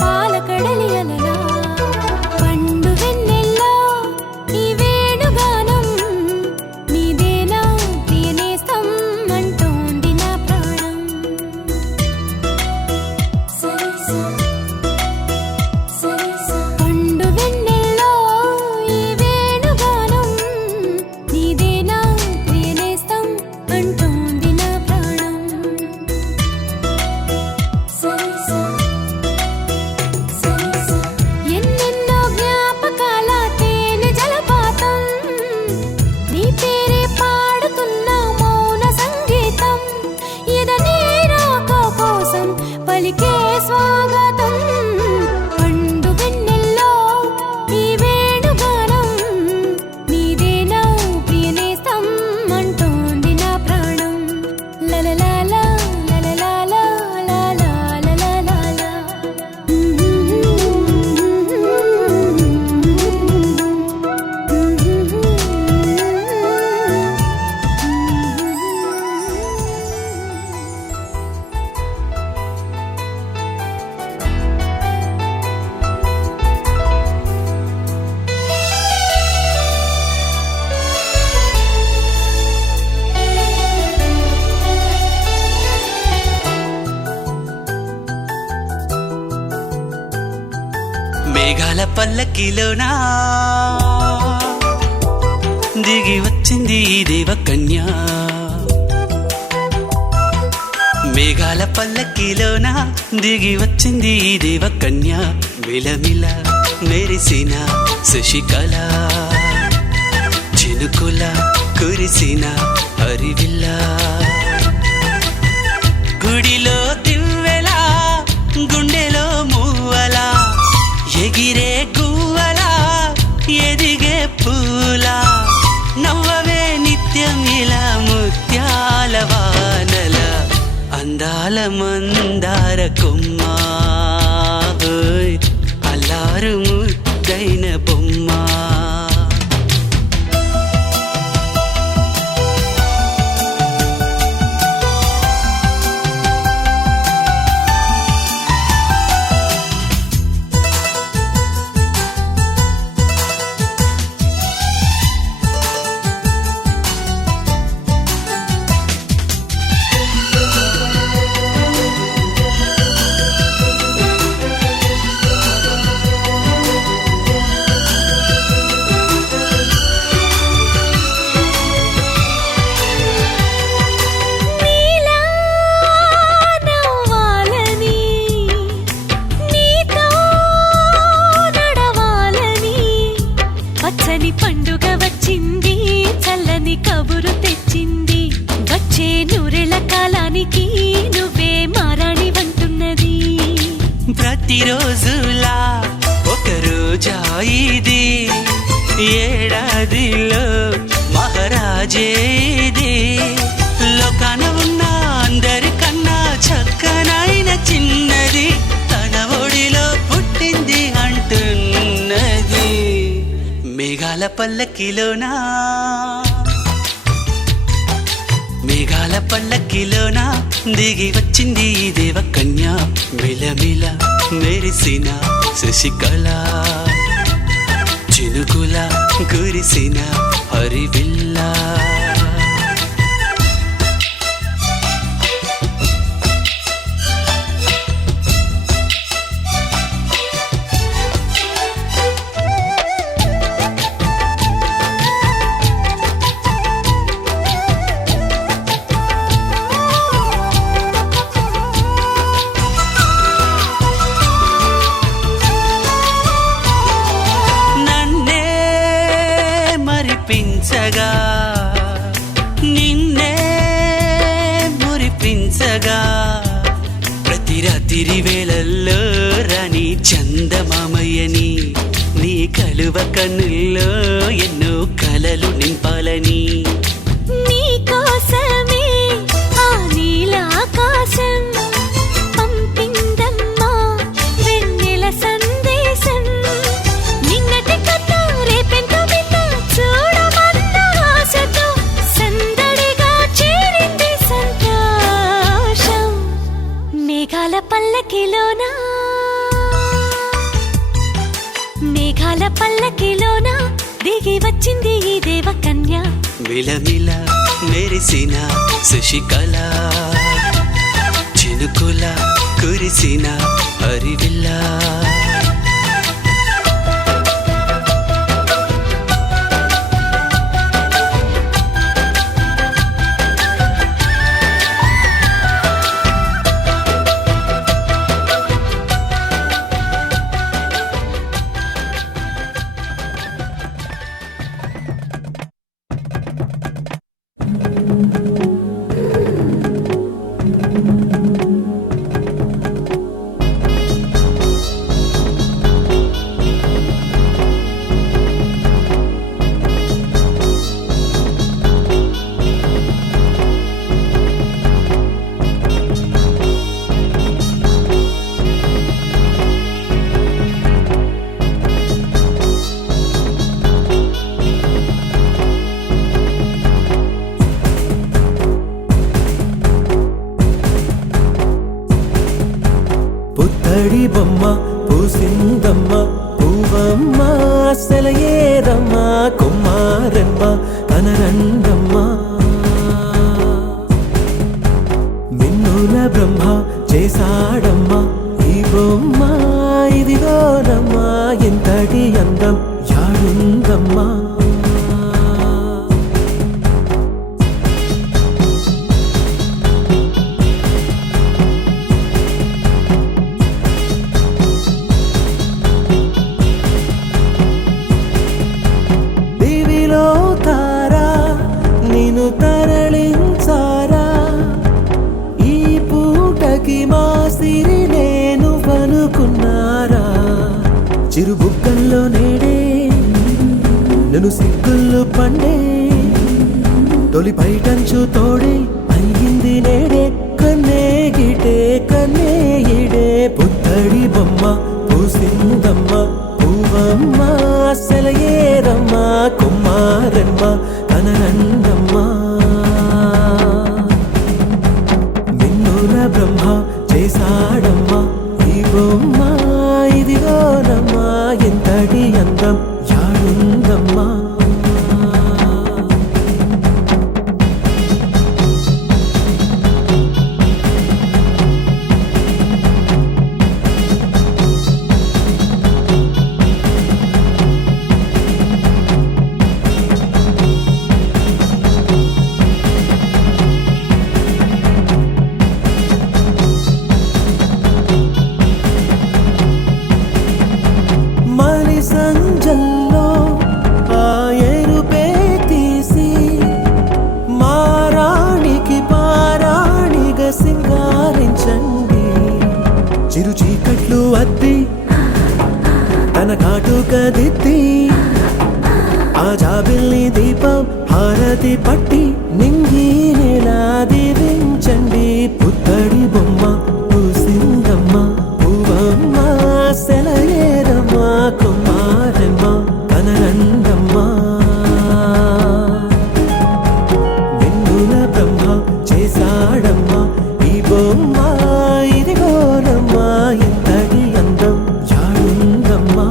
పాలకడలి అలలా మేఘాల పల్లకిలోనా దిగి వచ్చింది దేవకన్య. మేఘాల పల్లకిలోనా దిగి వచ్చింది దేవకన్య. మిలమిల మెరిసిన శశికళ చినుకుల కురిసిన హరివిల్ల. గుడిలో దివ్వెలా గుండెలో మూవలా ఎగిరే గువ్వలా ఎదిగే పూలా. నవ్వవే నిత్యం ఇలా ముత్యాల వానల అందాల మందార కొమ్మ. అల్లారు ముద్దైన బొమ్మ. పండుగ వచ్చింది చల్లని కబురు తెచ్చింది. వచ్చే నూరెల కాలానికి నువ్వే మారాణి వంటున్నది. ప్రతిరోజులా ఒక రోజా ఇది ఏడాదిలో మహారాజే ఇది. లోకాన ఉన్న అందరికన్నా చక్కనైన చిన్నది తన ఒడిలో పుట్టింది అంటున్నది. మేఘాల పల్లకిలోనా మేఘాల పల్లకిలోనా దిగి వచ్చింది దేవకన్య. మిలమిల మెరిసిన శశికళ చినుకుల కురిసిన హరివిల్ల. నిన్నే మురిపించగా ప్రతి రాత్రి వేళల్లో రాణి చందమామయ్యని నీ కలువ కన్నుల్లో ఎన్నో కలలు నింపాలని. నీ కోసమే ఆ నీలాకాశం పంపిందమ్మా వెన్నెల సందేశం. నిన్నటి కథ రేపెంతో బిడ్డ చూడమన్న ఆశతో సందడిగా చేరింది సంతోషం. మేఘాల పల్లకిలోనా మేఘాల పల్లకిలోనా దిగి వచ్చింది ఈ దేవకన్య. మిలమిల మెరిసిన శశికళ చినుకుల కురిసిన హరివిల్ల. పుత్తడి బొమ్మ పూసిందమ్మ పూవమ్మ సెలయేరమ్మ కుమారమ్మ కనరండమ్మ. మిన్నుల బ్రహ్మ చేశాడమ్మ ఈ బొమ్మ ఇదిగోనమ్మ ఇంతటి అందం యాడుందమ్మా దివిలో తారా నిన్ను తరలించారా ఈ పూటకి మా సిరి నేను పనుకున్నారా చిరుబుగ్గల్లో నేడే నన్ను సిగ్గుల్లో పండే తొలి పైటంచు తోడే అయ్యింది నేడే కన్నే గిటే కన్నే ఇడే పుత్తడి బొమ్మ పూసిందమ్మ పూవమ్మ సెలయేరమ్మ కుమారమ్మ కననందమ్మ మిన్నుల బ్రహ్మ చేశాడమ్మా ఈ బొమ్మ ఇదిగోనమ్మా ఎంతటి అందం యాడుందమ్మా సంజల్లో ఆ ఎరుపే తీసి మారాణికి పారాణిగా సింగారించండి చిరు చీకట్లు అద్ది తన కాటుక దిద్ది ఆ జాబిల్ని దీపం హారతి పట్టి నింగి నెలా దీవించండి పుత్తడి బొమ్మ పూసిందమ్మ పూవమ్మ సెలయేరమ్మ కుమారమ్మ కననందమ్మ మిన్నుల బ్రహ్మ చేశాడమ్మ ఈ బొమ్మ ఇదిగోనమ్మ ఎంతటి అందం యాడుందమ్మా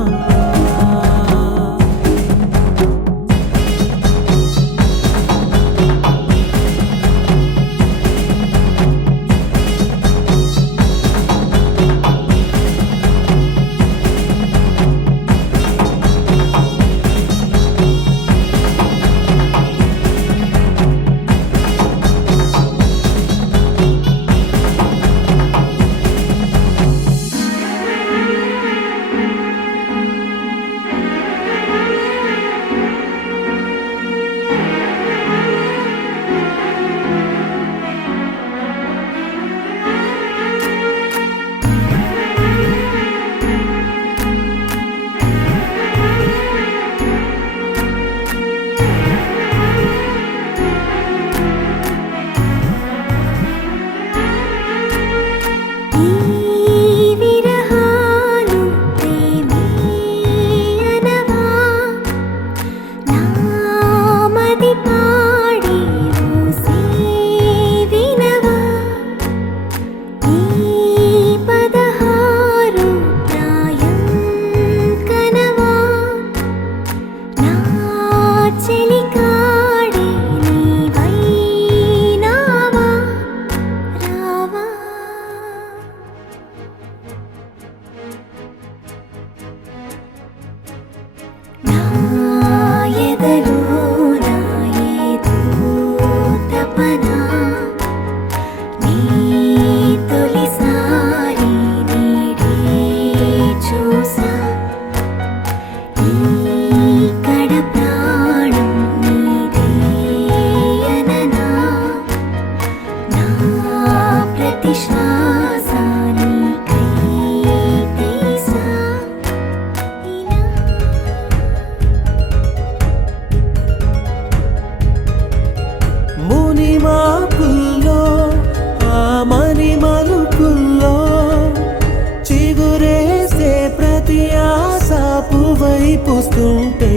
పూస్తుంటే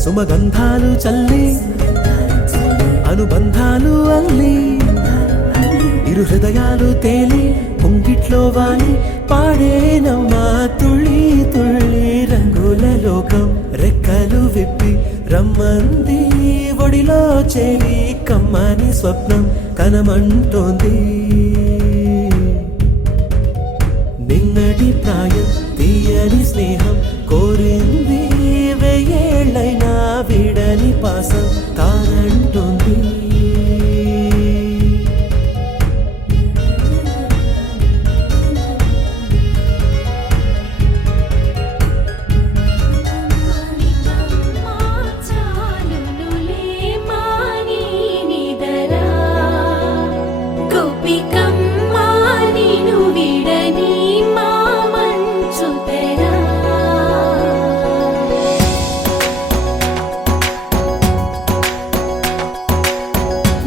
సుమగంధాలు చల్లి అనుబంధాలు అల్లి ఇరు హృదయాలు తేలి పొంగిట్లో వాలి పాడేనమ్మా తుళ్ళి తుళ్ళి రంగుల లోకం రెక్కలు విప్పి రమ్మంది ఒడిలో చేరి కమ్మని స్వప్నం కనమంటోంది నిన్నటి ఏటి ప్రాయం తీయని స్నేహం కోరింది వెయ్యేళ్ళైనా విడని పాసం తానంటుంది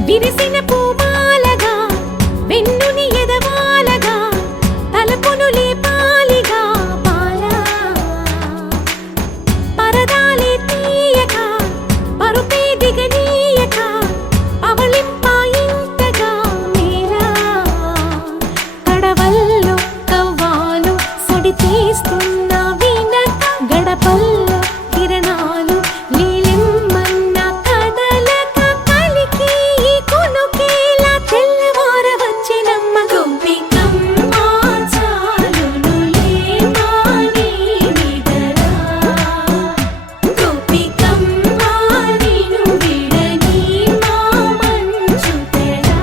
విరిసిన పూమాలగా వెన్నుని ఎదవాలగా తలపును లేపాలిగా బాలా పరదాలే తీయక పరుపే దిగనీయక అవలింపాయింతగా మీరా కడవల్లో కవ్వాలు సడి తీస్తున్న వీణత గడపల్లో కిరణాలు లీలిమ్మన్న కదలక కలికి కొనుకేలా తెల్లవార వచ్చినమ్మ గోపికమ్మ చాలునులే మాని నిదరా గోపికమ్మ నిను విడని మా మంచు తెరా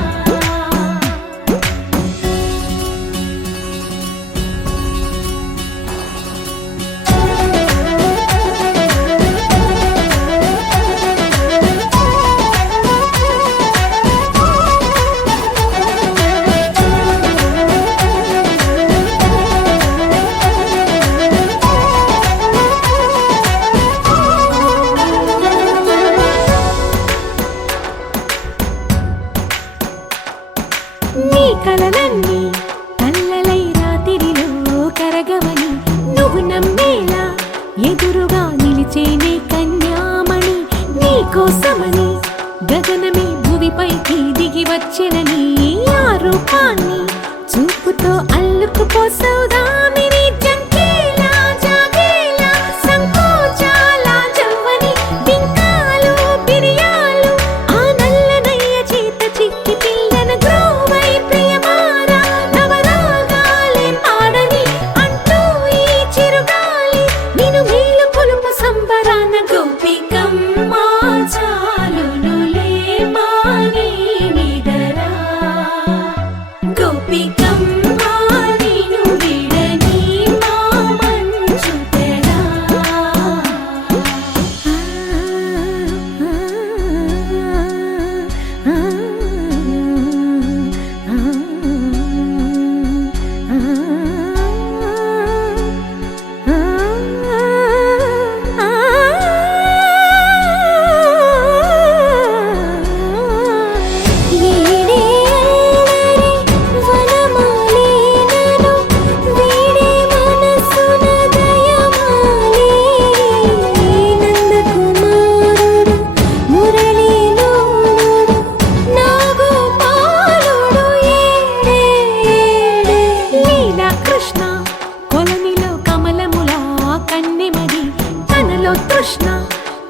నీ కలలన్నీ కల్లలై రాత్రిలో కరగవని నువ్వు నమ్మేలా ఎదురుగా నిలిచేనే కన్యామణి నీ కోసమని గగనమే భువిపైకి దిగి వచ్చినని ఆ రూపాన్ని చూపుతో అల్లుకుపోసౌదామిని జంకేలా జాగేలా సంకోచాల జవ్వని బింకాలు బిరియాలు ఆ నల్లనయ్య చేత చిక్కి పిల్లన గ్రోవై ప్రియమారా నవరాగాలే పాడని అంటూ ఈ చిరుగాలి నిన్ను మేలు కొలుపు సంబరాన గోపికమ్మ చాలునులే మాని నిదరా గోపికమ్మ నిను విడని మా మంచు తెరా కృష్ణ కొలనిలో కమలములా కన్నెమది తనలో తృష్ణ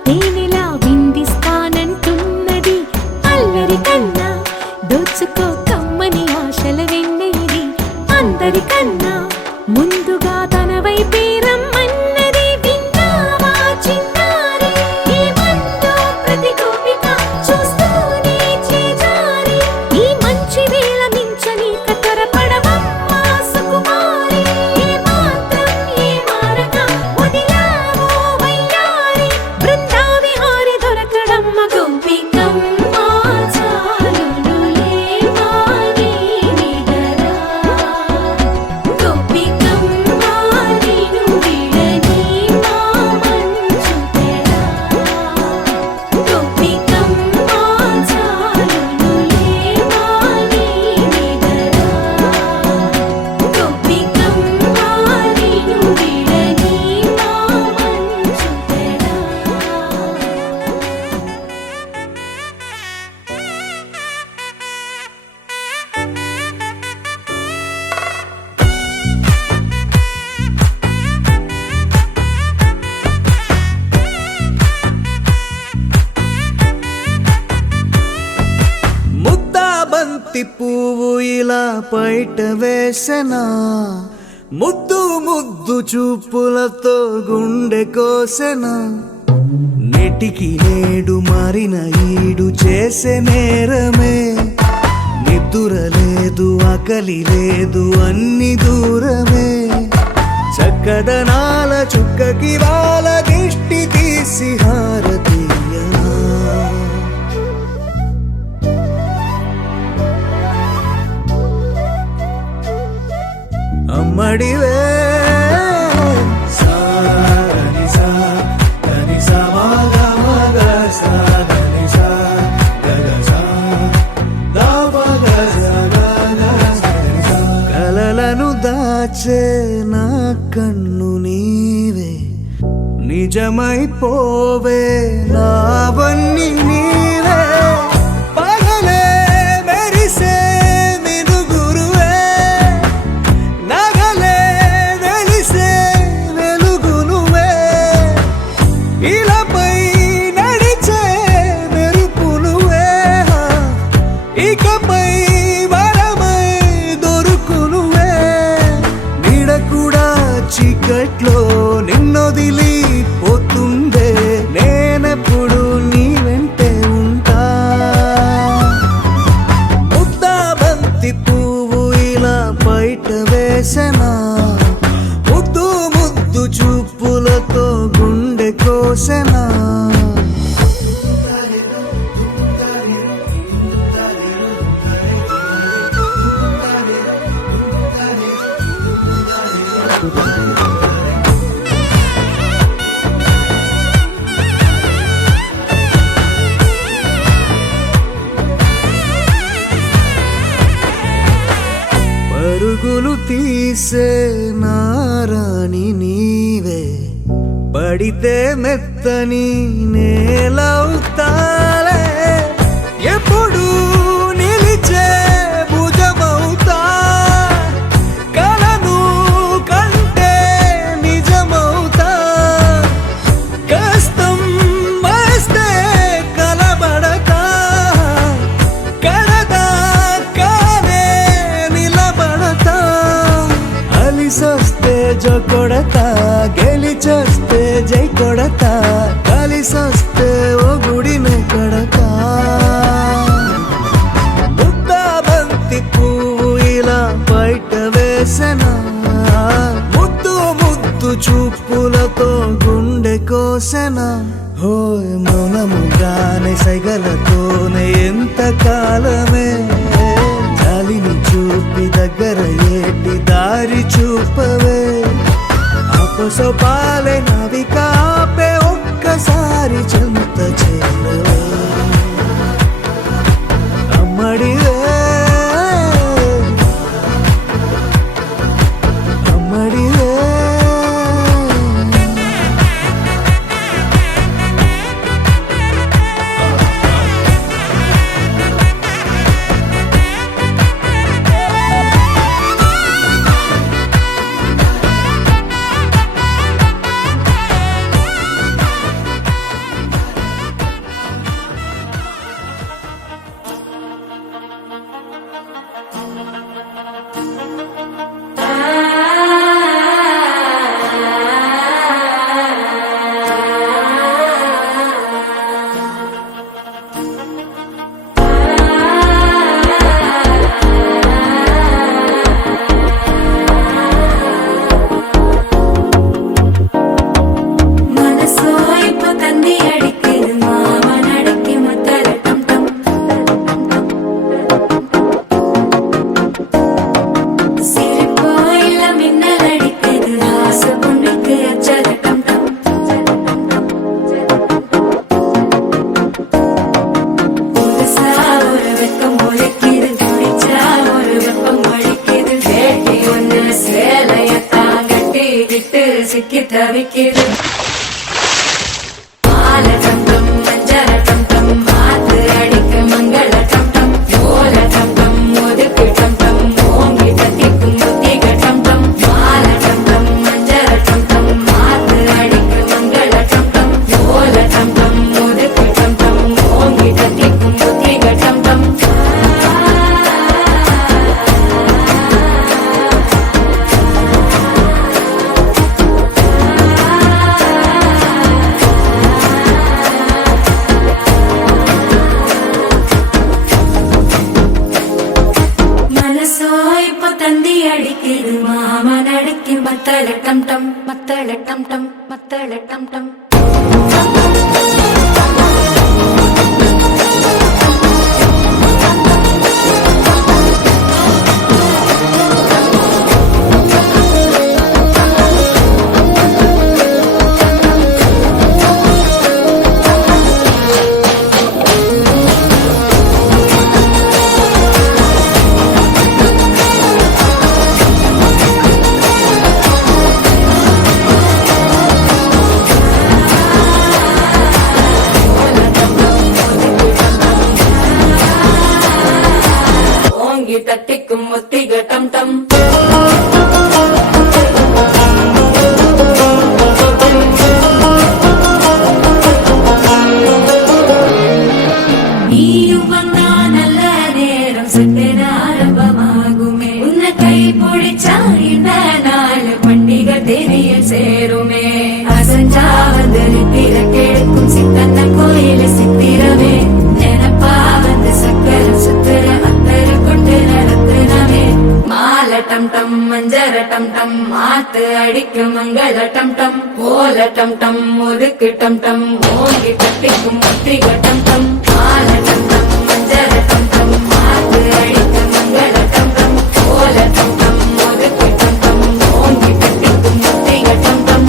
తేనెలా విందిస్తానంటున్నది అల్లరి కన్నా దోచుకో కమ్మని ఆశల వెన్నెయిది అందరికన్నా ముందుగా తన వైపే రమ్మన్నది విన్నావా చిన్నారి ఏమందో ప్రతి గోపిక చూస్తూనే చేజారి ఈ మంచి వేళ మించని కతరపడవమ్మ సుకుమారి ఏ మాత్రం ఏ మారక వదిలావో వయ్యారి బృందావిహారి దొరకడమ్మ గోపికమ్మ చాలునులే మాని నిదరా గోపికమ్మ నిను విడని మా మంచు తెరా గోపికమ్మ చాలునులే మాని నిదరా గోపికమ్మ నిను విడని మా మంచు తెరా ముద్దా బంతి పువ్వు ఇలా బయట వేసనా ముద్దు ముద్దు చూపులతో గుండె కోసెనా నెటికి నేడు మారిన ఈడు చేసే నేరమే నిద్దుర లేదు ఆకలి లేదు అన్ని దూరమే చక్కదనాల చుక్కకి వాళ్ళ దిష్టి తీసి హారతీయనా అమ్మడివే కలలను దాచే నా కన్ను నీవే నిజమైపోవే నావన్నీ నీవే పగలే మెరిసే మినుగురువే నగలే వెలిసే వెలుగునువే ఇలాపై నడిచే మెరుపునువే ఇకపై వరమై దొరుకునువే నీడ కూడా చీకట్లో నిన్నొదిలి పోతుందే నేనెప్పుడు నీ వెంటే ఉంటా ముద్దా బంతి పువ్వు ఇలా బయట వేసెనా ముద్దు ముద్దు చూపులతో గుండె కోసెనా పరుగులు తీసే నారాణి నీవే పడితే మెత్తని నేలవుతాలే ఎప్పుడు నిలిచే భుజమవుతా కలను కంటే నిజమవుతా కష్టం వస్తే కలబడతా కడదాకానే నిలబడతా అలిసొస్తే జో కొడతా గెలిచొస్తే జై కొడతా కలిసొస్తే ఓ గుడినే కడతా ముద్దా బంతి పువ్వు ఇలా బయట వేసెనా ముద్దు ముద్దు చూపులతో గుండె కోసెనా హోయ్ మౌనముగానే సైగలతోనే ఎంత కాలమే గాలిని చూపి దగ్గర ఏటి దారి చూపవే అపసోపాలే నవికాపే ఒక్కసారి చెంత చేరవే అమ్మడివే అమ్మడివే சிக்கி தவிக்கிது மால டம்டம் மஞ்சள டம்டம் மாத்து அடிக்க மங்கள டம்டம் ஓல டம்டம் ஒதுக்கு டம்டம் ஓங்கி தத்திக்கும் புத்திக டம்டம் மால டம்டம் மஞ்சள டம்டம் மாத்து அடிக்க மங்கள டம்டம் ஓல டம்டம் ஒதுக்கு டம்டம் ஓங்கி தத்திக்கும் புத்திக டம்டம் మత్తళ టం టం మత్తళ టం టం మత్తళ టం టం తట్టిక్కుం ఒత్తిగ టం టం நீயுவன்னா நல்ல நேரம் சட்டென ஆரம்பமாகுமே உன்னை கை பிடிச்சா இந்த நாள் பண்டிகை தேதியில் சேருமே அசஞ்சா வந்து திறக்கெடுக்கும் சித்தன்ன கோயில சித்திரமே நினப்பா வந்து சக்கர சுத்திர அத்தர கொண்டு நடத்துனவே மால டம் டம் மஞ்சர டம் டம் மாத்து அடிக்கும் மங்கள டம் டம் ஓல டம் டம் ஒதுக்கு டம் டம் ஓங்கி தட்டிக்கும் ஒத்திக டம் டம் மால டம் டம் மஞ்சர டம் டம் மாத்து அடிக்கும் மங்கள டம் டம் ஓல டம் டம் ஒதுக்கு டம் டம் ஓங்கி தட்டிக்கும் ஒத்திக டம் டம்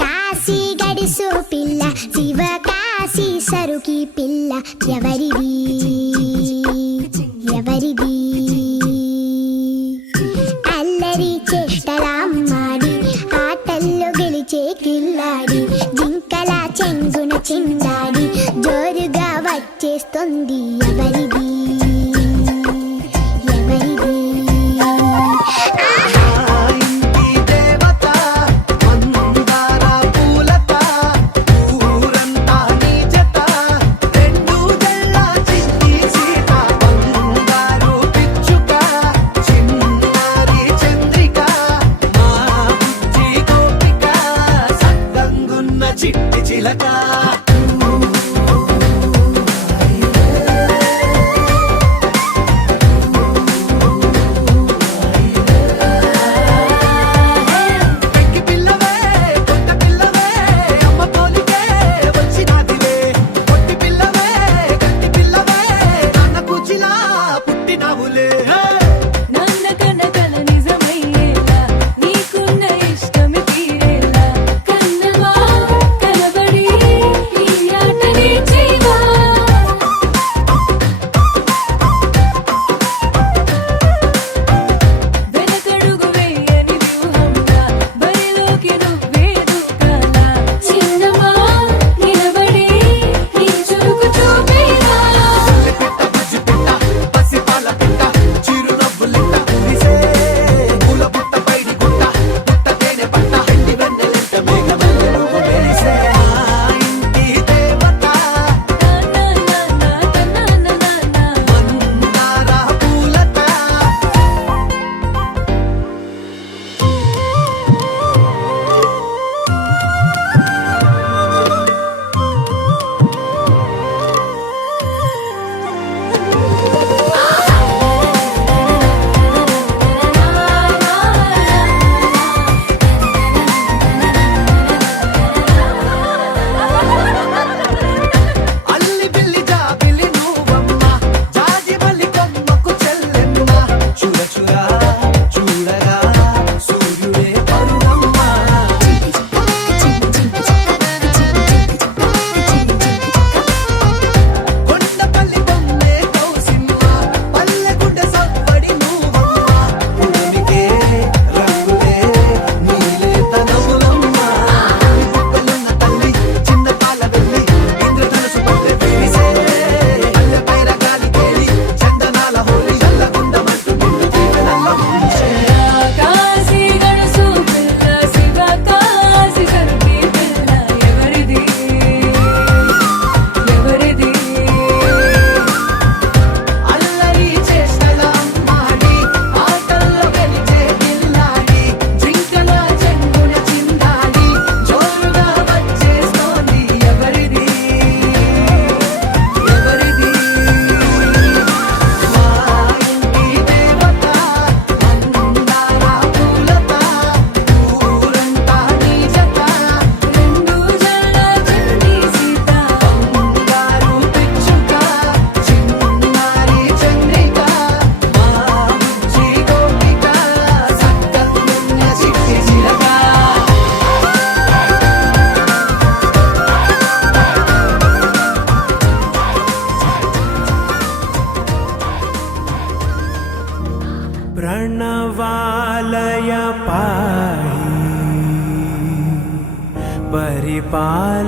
కాశీ గడిసు పిల్ల శివ కాశీ సరుకి పిల్ల ఎవరిది ఎవరిది అల్లరి చేష్టలామ్మాడి ఆటల్లో గెలిచే కిల్లాడి జింకల చెంగున చిందాడి జోరుగా వచ్చేస్తుంది ఎవరిది ఎవరిది ఇంటి దేవత మందార పూలత ఊరంతా నీ జత రెండు జల్ల చిట్టి సీత బంగారు పిచ్చుక చిన్నారి చంద్రిక మా బుజ్జి గోపిక సద్దంగున్న చిట్టి చిలక పెక్కి పిల్లవే కొత్త పిల్లవే అమ్మ పోలికే వచ్చినాదివే కొట్టి పిల్లవే గట్టి పిల్లవే నాన్న కూచిలా పుట్టినావులే నాన్న కనకల నిజమయ్యేలా నీకున్న ఇష్టమి తీరేలా కన్నవా కనబడి ఈ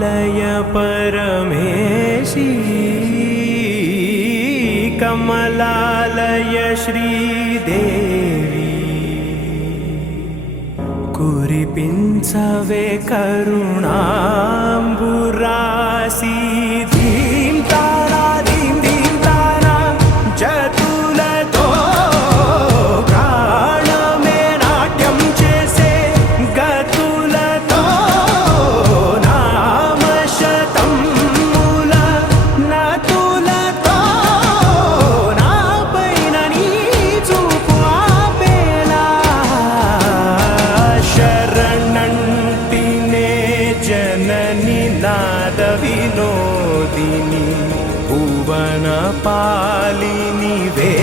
ఆలయ పరమేశీ కమలాలయ శ్రీదేవి కురిపించవే కరుణాంబురాసి ధీం తారా ధీం ధీం తారా జతులతో ప్రాణమే నాట్యం చేసే గతులతో నామశతముల నతులతో నాపైన నీ చూపు ఆపేలా శరణంటినే జనని నాద వినోదిని భువన పాలినివే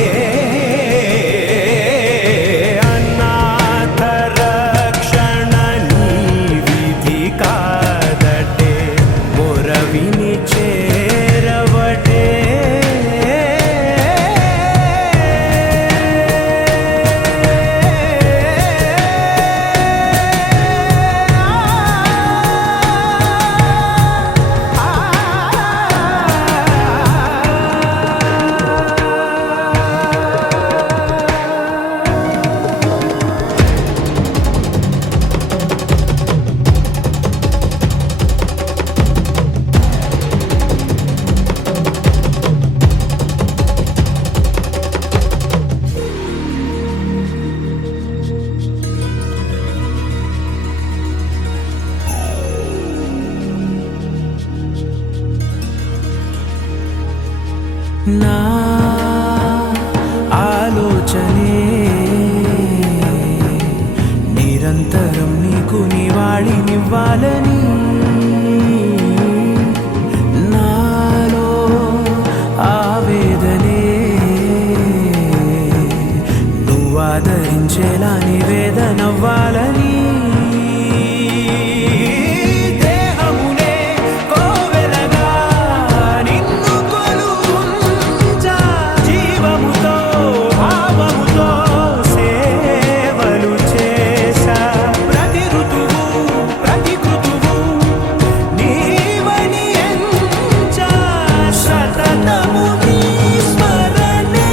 అనాథ రక్షణ నీ విధి కాదటే మొరవిని చేరవటే నా ఆలోచనే నిరంతరం నీకు నివాళినివ్వాలని నాలో ఆవేదనే నువ్వు ఆదరించేలా నివేదనవ్వాలని దేహమునే కోవెలగా నిన్ను కొలువుంచా జీవముతో భావముతో సేవలు చేసా ప్రతి ఋతువు ప్రతి కృతువు నీవని ఎంచా సతతము నీ స్మరణే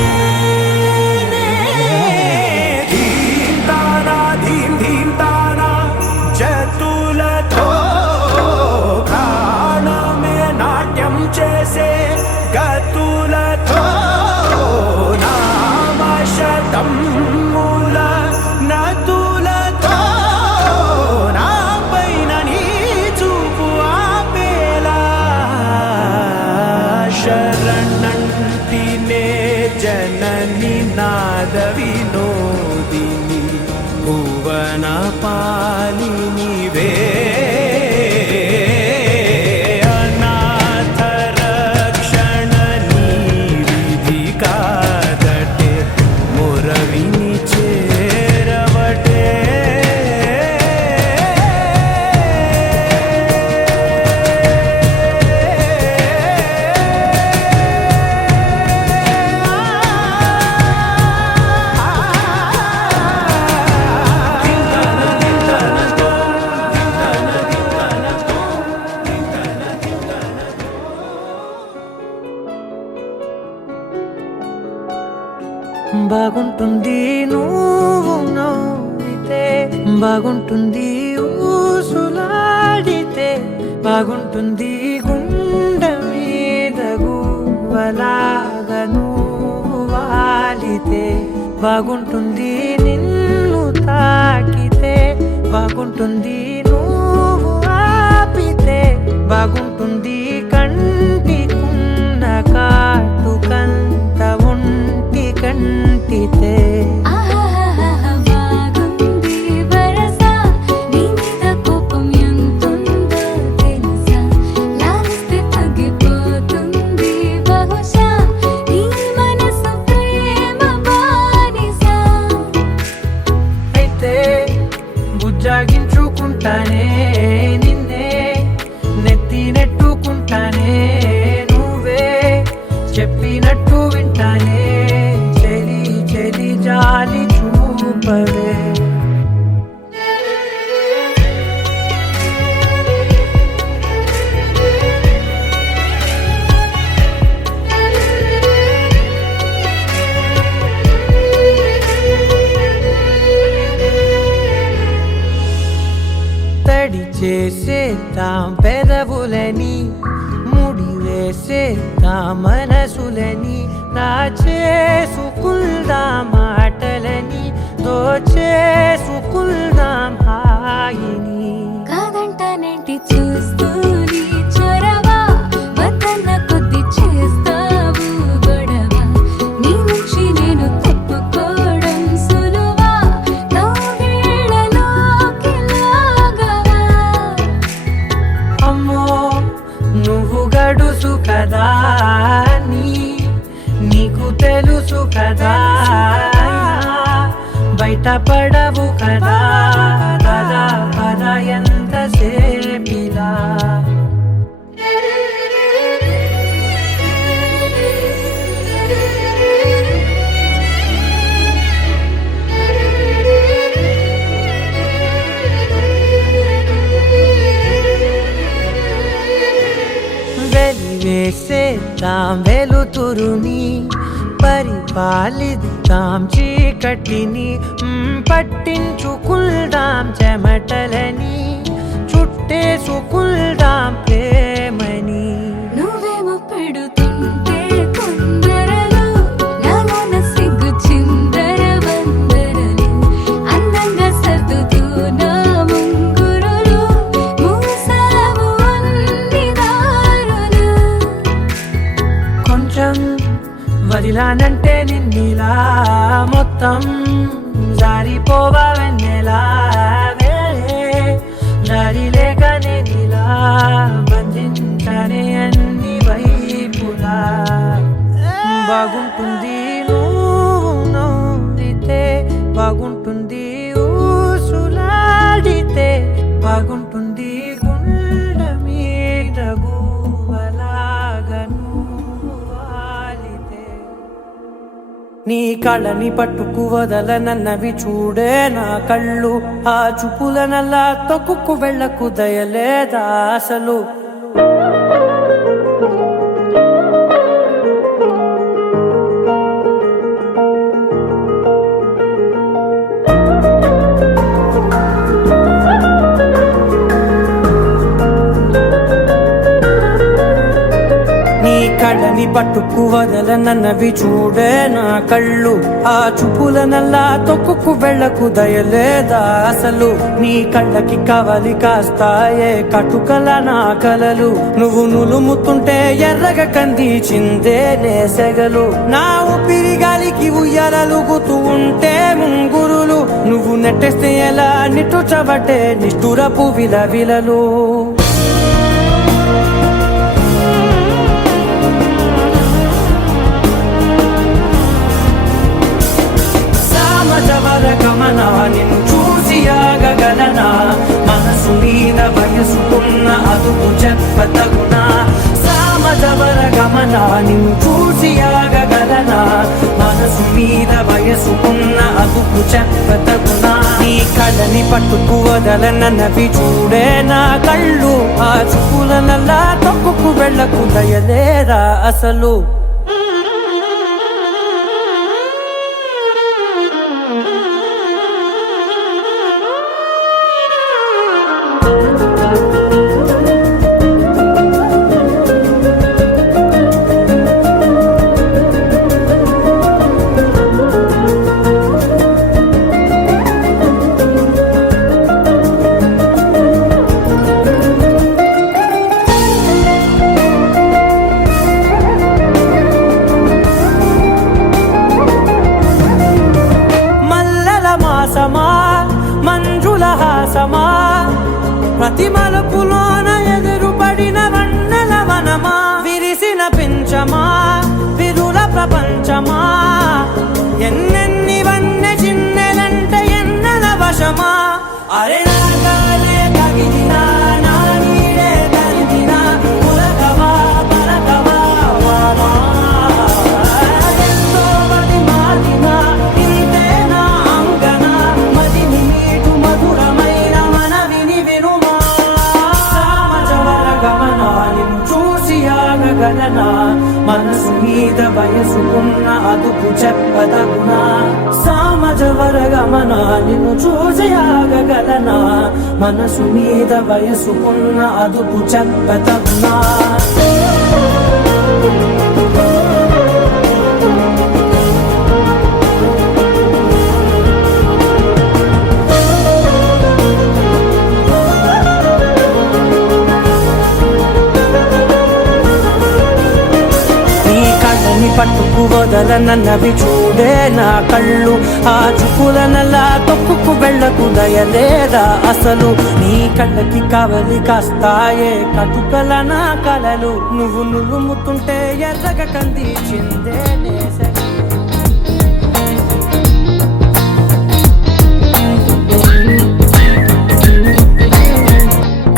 ధీం తానా ధీం ధీం తానా జతులతో ప్రాణమే నాట్యం చేసే గతులతో నామశతముల నతులతో నాపైన నీ చూపు ఆపేలా శరణంటినే జనని నాద వినోదిని భువన పాలినివే అనాథ రక్షణ నీ విధి కాదటే మొరవిని చేరవటే బాగుంటుంది నువ్వు నవ్వితే బాగుంటుంది ఊసులాడితే బాగుంటుంది గుండె మీద గువ్వలాగా నువ్వు వాలితే బాగుంటుంది నిన్ను తాకితే బాగుంటుంది నువ్వు ఆపితే బాగుంటుంది కంటికున్న కాటుకంత ఒంటి కంటితే బాగుంది వరస నీ మీద కోపం ఎంతుందో తెలుసా లాలిస్తే తగ్గిపోతుంది బహుశా నీ మనసు ప్రేమ బానిస అయితే బుజ్జాగించుకుంటానే నిన్నే నెత్తి నెట్టుకుంటా చేసేద్దా మనసులని నా చేసుకుందా మాటలని దోచేసుకుందాం హాయిని కాదంటానేంటి చూస్తూని చొరవా వద్దన్న కొద్ది చేస్తావు గొడవ నీ నుంచి నేను తప్పుకోవడం సులువా నవ్వేళ్ళలోకి లాగవా అమ్మో నువ్వు గడుసు కదా నీకు తెలుసు కదా బయట పడవు కదా పద పద ఎంతసేపిలా వెలివేసేద్దాం వెలుతురుని పరిపాలిద్దాం చీకటిని పట్టించుకుందాం చెమటలని చుట్టేసుకుందాం ప్రేమని నువ్వేమో పెడుతుంటే కొందరలు నాలోన సిగ్గు చిందర వందరలు అందంగా సర్దుతూ నా ముంగురులు మూసావు అన్ని దారులు కొంచెం వదిలానంటే నిన్నిలా మొత్తం జారిపోవా వెన్నెలా దారి లేక నేనిలా బంధించనే అన్ని వైపులా బాగుంటుంది నువ్వు నవ్వితే బాగుంటుంది ఊసులాడితే బాగుంటుంది గుండె మీద గువ్వలాగా నువ్వు వాలితే నీ కళ్ళని పట్టుకు వదలనన్నవి చూడే నా కళ్ళు ఆ చూపులనల్లా తొక్కుకు వెళ్ళకు దయలేదా అసలు కళ్ళని పట్టుకు వదలనన్నవి చూడే నా కళ్ళు ఆ చూపులనల్లా తొక్కుకు వెళ్ళకు దయలేదా అసలు నీ కళ్ళకి కవలి కాస్తాయే కటుకల నా కలలు నువ్వు నులుముతుంటే ఎర్రగా కంది చిందే నేసెగలు నా ఊపిరి గాలికి ఉయ్యాలలుగుతూ ఉంటే ముంగురులు నువ్వు నెట్టేస్తే ఎలా నిట్టుచబట్టే నిష్ఠురపు విలవిలలు గమనా నిన్ను చూసి ఆగగలనా మనసు మీద వయసుకున్న అదుపు చెప్పతగునా సామజవర గమనా నిన్ను చూసి ఆగగలనా మనసు మీద వయసుకున్న అదుపు చెప్పతగునా నీ కళ్ళని పట్టుకు వదలనన్నవి చూడే నా కళ్ళు ఆ చూపులనల్లా తొక్కుకు వెళ్ళకు దయలేరా అసలు మంజుల హాసమా ప్రతి మలుపులోన ఎదురుపడిన వన్నెల వనమా విరిసిన పించమా విరుల ప్రపంచమా ఎన్నెన్ని వన్నె చిన్నెలంటే ఎన్నెల వశమా అరే నాగాలే తగిలినా నా నీడే తరిమినా పులకవా పలకవా వామా ఎంతో మది మారినా ఇంతే నా అంగన మదిని నీటు మధురమైన మనవిని వినుమా సామజవర గమనా నిన్ను చూసి ఆగగలనా మనసు మీద వయసుకున్న అదుపు చెప్పదగునా సామజవర గమనా నిన్ను చూసి ఆగగలనా మనసు మీద వయసుకున్న అదుపు చెప్పదగునా పట్టుకు వదలనన్నవి చూడే నా కళ్ళు. ఆ చూపులనలా తొక్కుకు వెళ్ళకు దయలేదా అసలు. నీ కళ్ళకి కావలి కాస్తాయే కటుకల నా కలలు. నువ్వు నులుముతుంటే ఎర్రగ కంది చిందే నేసరి.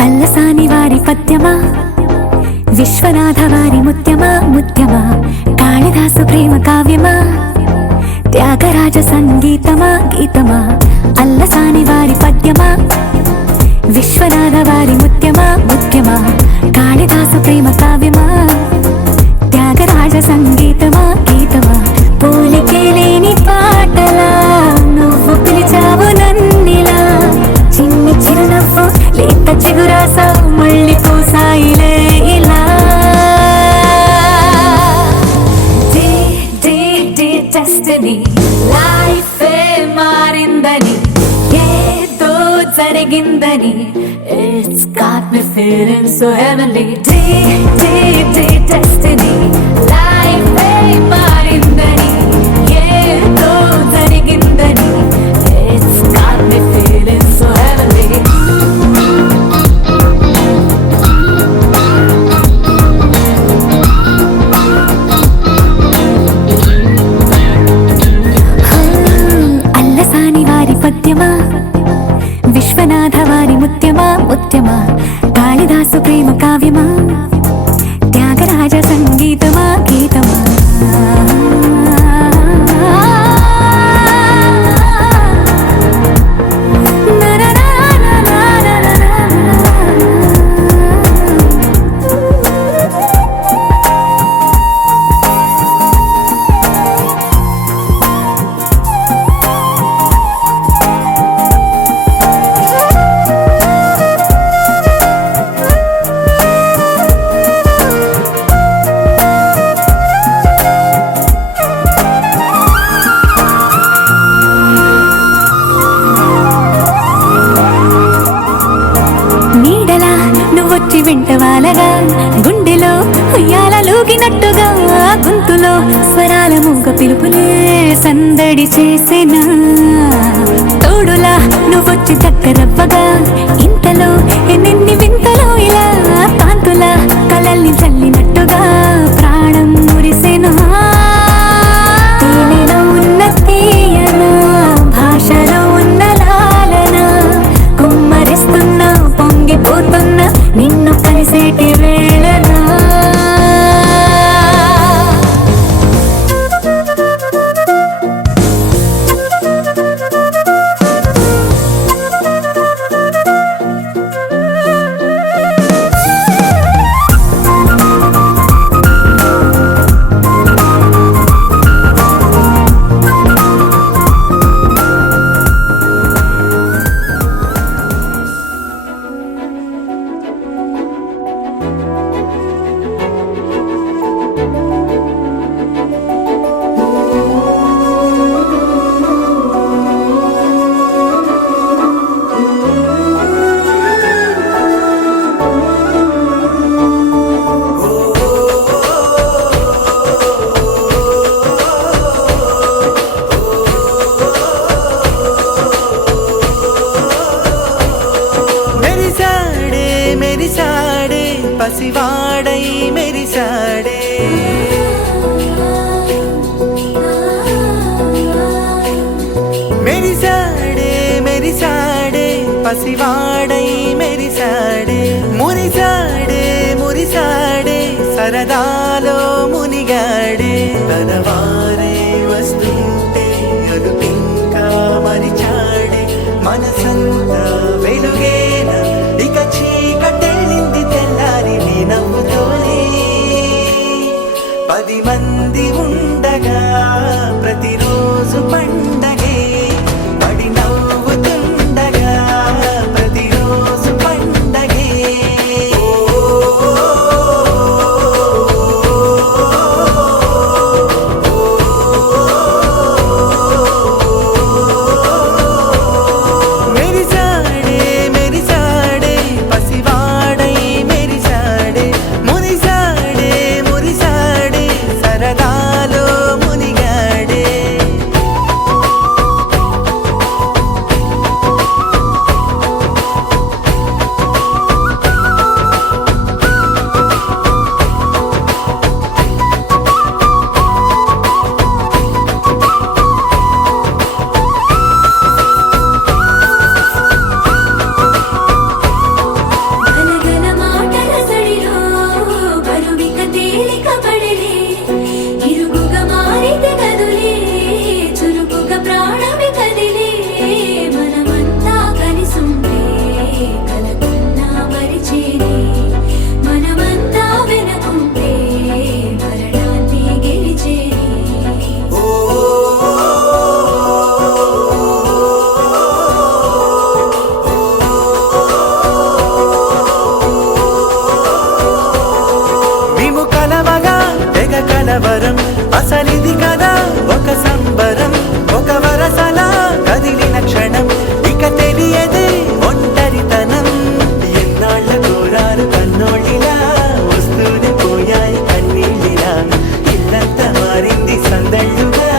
అల్లసాని వారి పద్యమా, విశ్వనాథ వారి ముత్యమా ముత్యమా, కాళిదాసు ప్రేమ కావ్యమా, త్యాగరాజ సంగీతమా గీతమా. అల్లసాని వారి పద్యమా, విశ్వనాథ వారి ముత్యమా ముత్యమా, కాళిదాసు ప్రేమ కావ్యమా, త్యాగరాజ సంగీతమా గీతమా. పోలికే లేని పాటలా నువ్వు పిలిచావు నన్నిలా. చిన్ని చిరునవ్వు లేత చిగురాస మళ్ళీ కోసాయిలే ఇలా. డెస్టినీ లైఫే మారిందని ఏదో జరిగిందని. It's got me feeling so heavenly. Destiny లైఫే మారిందని ఏదో జరిగిందని. It's got me feeling so heavenly. Allasani వారి పద్యమా, విశ్వనాథ వారి ముత్యమా ముత్యమా, కాళిదాసు ప్రేమ కావ్యమా, త్యాగరాజ సంగీతమా గీతమా. నీడలా నువ్వొచ్చి వింటవాలగా, గుండెలో ఉయ్యాలూగినట్టుగా, గొంతులో స్వరాల మూగ పిలుపులే సందడి చేసేనా. తోడులా నువ్వొచ్చి దగ్గరవ్వగా, ఇంతలో ఎన్నెన్ని వింతలో ఇలా కాంతుల కలల్ని చల్లినట్టుగా ప్రాణం మురిసెనా. తేనెలో ఉన్న తీయన భాషలో ఉన్న లాలన కుమ్మరిస్తున్నా పొంగిపోతున్నా నిన్ను కలిసేటి వేళనా. మెరిసాడే పసివాడై మెరిసాడే. మెరిసాడే మెరిసాడే పసివాడై మెరిసాడే. మురిసాడే మురిసాడే సరదాలో మునిగాడే. తనవారే వస్తుంటే అదుపింకా మరిచాడే. మనసంతా వెలుగేన ఇక చీకటెళ్ళింది తెల్లారి నీ నవ్వుతోనే. 10 మంది ఉండగా ప్రతిరోజు పండగే. పడి నవ్వుతుండగా ప్రతిరోజు పండగే. మెరిసాడే మెరిసాడే పసివాడై మెరిసాడే. మురిసాడే మురిసాడే సరదాలో కలవరం అసలిది కదా ఒక సంబరం ఒక వరసలా కదిలిన క్షణం ఇక తెలియదే ఒంటరితనం ఎన్నాళ్ళ కోరారు కన్నోళ్ళిలా వస్తూనే పోయాయి కన్నీళ్ళిలా ఇల్లంతా మారింది సందళ్ళుగా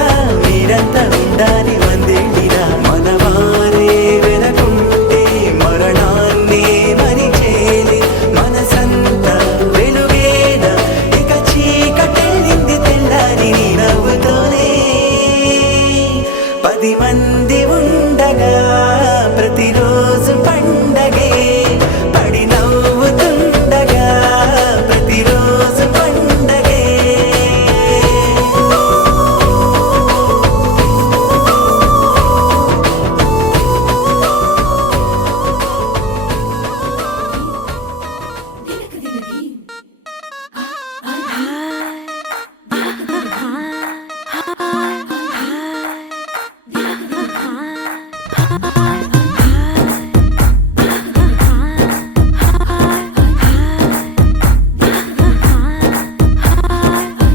మీరంతా ఉండాలి వందేళ్ళిలా మనవారే వెనకుంటే మరణాన్నే మరిచేలి మనసంతా వెలుగేన ఇక చీకటెళ్ళింది తెల్లారి నీ నవ్వుతోనే 10 మంది ఉండగా ప్రతిరోజు పండగే పడి నవ్వుతుండగా ప్రతిరోజు పండగే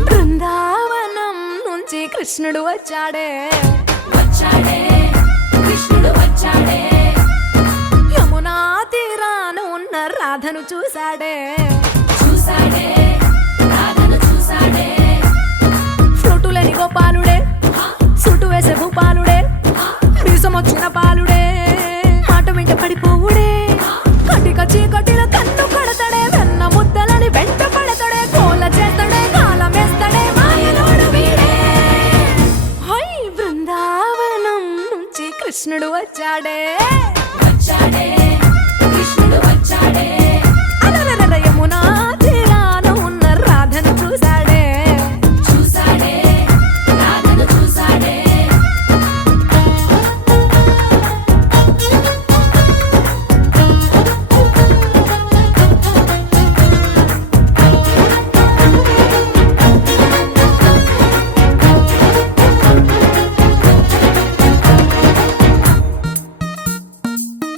బృందావనం నుంచి కృష్ణుడు వచ్చాడే వచ్చాడే కృష్ణుడు వచ్చాడే యమునా తీరాన ఉన్న రాధను చూశాడే చూసాడే రాధను చూసాడే ఫ్లూటులేని గోపాలుడే సుటు వేసే భూపాలుడే మీసమొచ్చిన పాలుడే మాట వెంట పడిపోవుడే కటిక చీకటిలో కన్ను కడతాడే వెన్న ముద్దలని వెంట పడతాడే కోల చేస్తాడే కాలమేస్తాడే మాయలోడు వీడే హై బృందావనం నుంచి కృష్ణుడు వచ్చాడే వచ్చాడే కృష్ణుడు వచ్చాడే అలరర యమునా తీరాన ఉన్న రాధను చూశాడే చూసాడే రాధను చూసాడే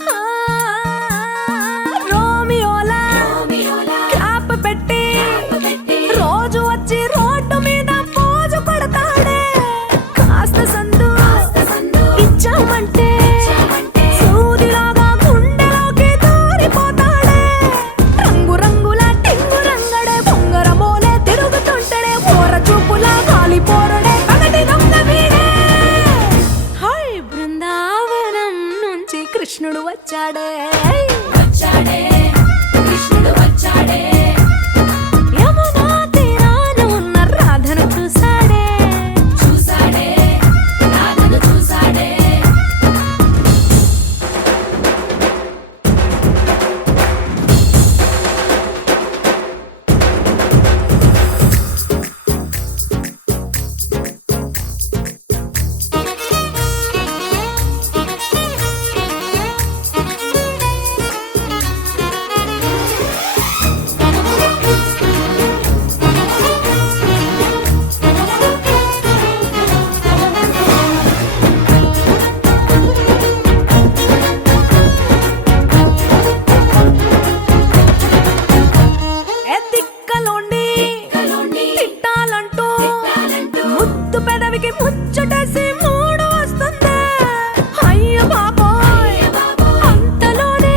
ఆ, రోమియోలా రోమియోలా క్యాప్ పెట్టి పెట్టి రోజు వచ్చి రోడ్డు మీద పోజు కొడతాడే కాస్త సందు సందు ఇచ్చామంటే ఇచ్చామంటే సూదిలాగా గుండెలోకి దూరిపోతాడే రంగు రంగుల టింగు రంగడే బొంగరమోలే తిరుగుతుంటాడే పోర చూపులా గాలి పోరడే పగటి దొంగ వీడే హై బృందావనం నుంచి కృష్ణుడు వచ్చాడే వచ్చాడే కృష్ణుడు వచ్చాడే యమునా తీరాన ఉన్న రాధను చూశాడే చూసాడే రాధను చూసాడే ఎత్తిక్కలోండి కలోండి తిట్టాలంటూ తిట్టాలంటూ ముద్దు పెదవికి ముచ్చటేసి మూడు వస్తుంది అయ్య బాబోయ్ అంతలోనే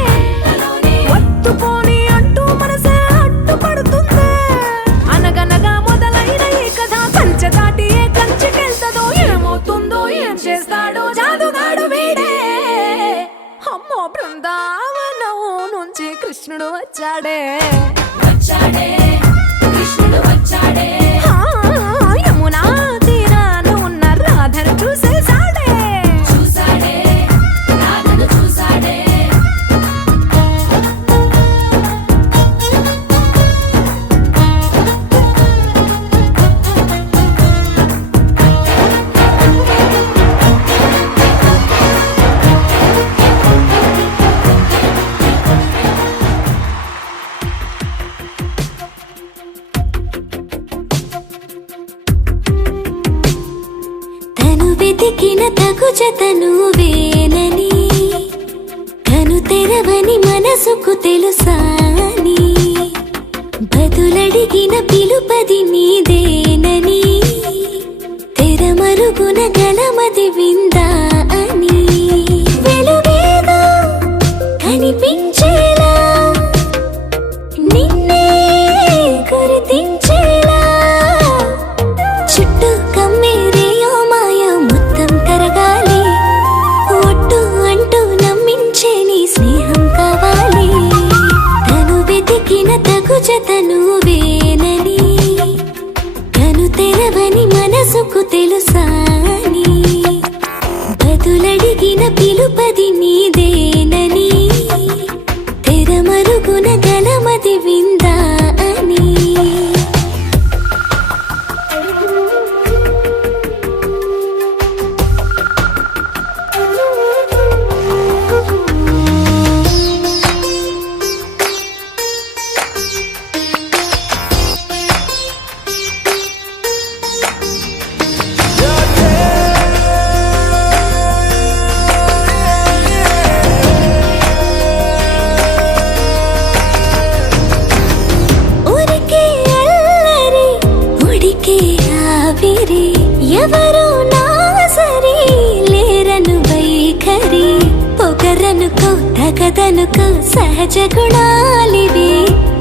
వత్తుకోని అంటూ మనసే అడ్డుపడుతుంది అనగనగా మొదలైన ఈ కథ కంచె దాటి ఏ కంచెకెళ్తదో ఏమవుతుందో ఏం చేస్తాడో జాదుగాడు వీడే అమ్మో బృందావనం నుంచి కృష్ణుడు వచ్చాడే వచ్చాడే కృష్ణుడు వచ్చాడే ఆ, యమునా తీరాన ఉన్న రాధను చూసేశాడే చూసాడే రాధను చూసాడే వెతికిన తగు జతను వేనని కను తెరవని మనసుకు తెలుసాని బదులడిగిన పిలుపది నీదేనని తెరమరుగున గలమది విందా అని వెలుగేదో కనిపించేలా నిన్నే గుర్తించేలా చుట్టూ కమ్మేరేయో మాయ మొత్తం కరగాలి ఒట్టు అంటూ నమ్మించే నీ స్నేహం కావాలి తను వెతికిన తగు జతను వేనని కను తెరవని మనసుకు తెలుసాని బదులడిగిన పిలుపది నీదేనని తెరమరుగున గలమది విందా అని ఊరికే అల్లరి ఉడికే ఆవిరి ఎవరు నా సరి లేరను వైఖరి పొగరనుకో తగదనుకో సహజ గుణాలివి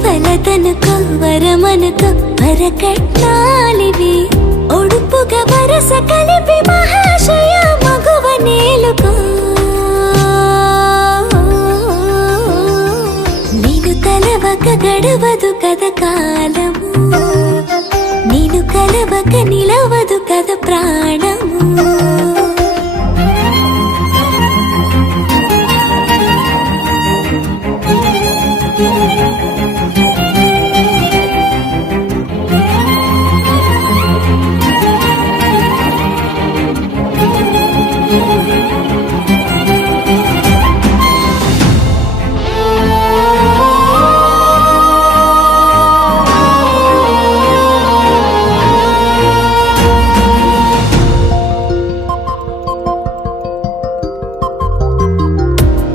ఫలదనుకో వరమనుకో వరకట్నాలివి ఒడుపుగా వరస కలిపి మహాశయ మగువ నేలుకో నేను కలవక గడవదు కద కాలము నేను కలవక నిలవదు కద ప్రాణము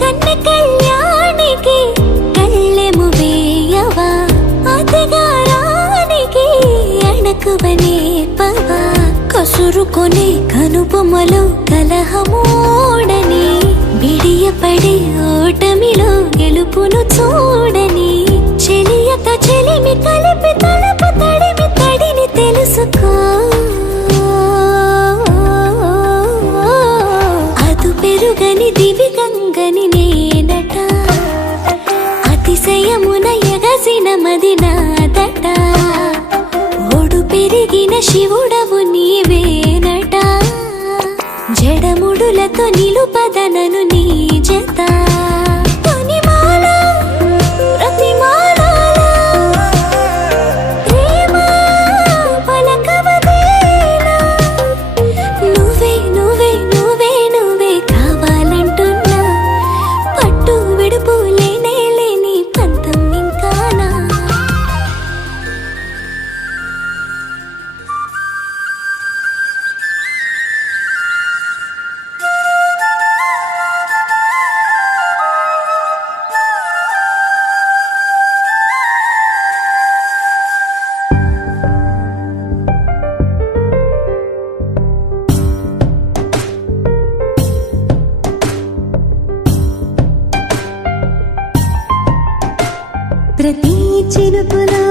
కన్న కళ్యాణికి కళ్ళెము వేయవా అతగారానికి అణకువనే పవా కసురుకొనే కనుబొమ్మలో కలహమోడని బిడియపడే ఓటమిలో గెలుపును చూడని చెలియతో చెలిమి కలిపి తలపు తడిమి తడిని తెలుసుకో అదు పెరుగని దివి గంగని నేనట అతిశయమున ఎగసిన మది నాదట ఒడు పెరిగిన శివుడవు నీవేనట జడముడులతో నిలుపదనను నీ జత కొనిమాల ప్రతిమాలలో ప్రేమ పలకవదేనా నువ్వే నువ్వే నువ్వే నువ్వే కావాలంటున్నా పట్టు విడుపు లేనే లేని పంతం ఇంకానా ప్రతి చినుకులో